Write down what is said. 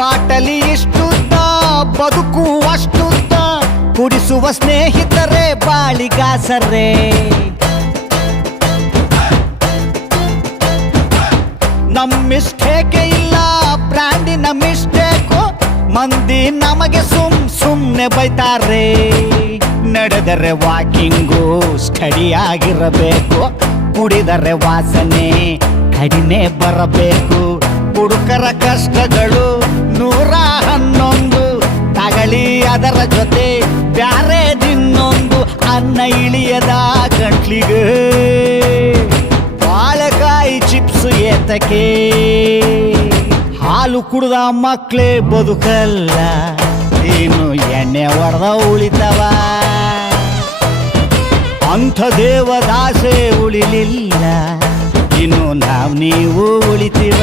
ಬಾಟಲಿ ಇಷ್ಟುದ್ದ, ಬದುಕು ಅಷ್ಟುದ್ದ, ಕುಡಿಸುವ ಸ್ನೇಹಿತರೆ, ಬಾಳಿಗಾಸರೇ. ನಮ್ಮ ಮಿಸ್ಟೇಕೆ ಇಲ್ಲ, ಬ್ರ್ಯಾಂಡಿನ ಮಿಸ್ಟೇಕು, ಮಂದಿ ನಮಗೆ ಸುಮ್ ಸುಮ್ನೆ ಬೈತಾರೆ. ನಡೆದರೆ ವಾಕಿಂಗು ಸ್ಟಡಿಯಾಗಿರಬೇಕು, ಕುಡಿದರೆ ವಾಸನೆ ಕಡಿಮೆ ಬರಬೇಕು. ಹುಡುಕರ ಕಷ್ಟಗಳು ಅದರ ಜೊತೆ ಬ್ಯಾರೆ ದಿನ್ನೊಂದು ಅನ್ನ ಇಳಿಯದ ಗಂಟ್ಲಿಗೆ. ಬಾಳೆಕಾಯಿ ಚಿಪ್ಸ್ ಏತಕ್ಕೆ. ಹಾಲು ಕುಡ್ದ ಮಕ್ಳೇ ಬದುಕಲ್ಲ ಏನು ಎಣ್ಣೆ ಹೊಡೆದ ಉಳಿತವ. ಅಂಥ ದೇವದಾಸೆ ಉಳಿಲಿಲ್ಲ, ಇನ್ನು ನಾವು ನೀವು ಉಳಿತೀವ.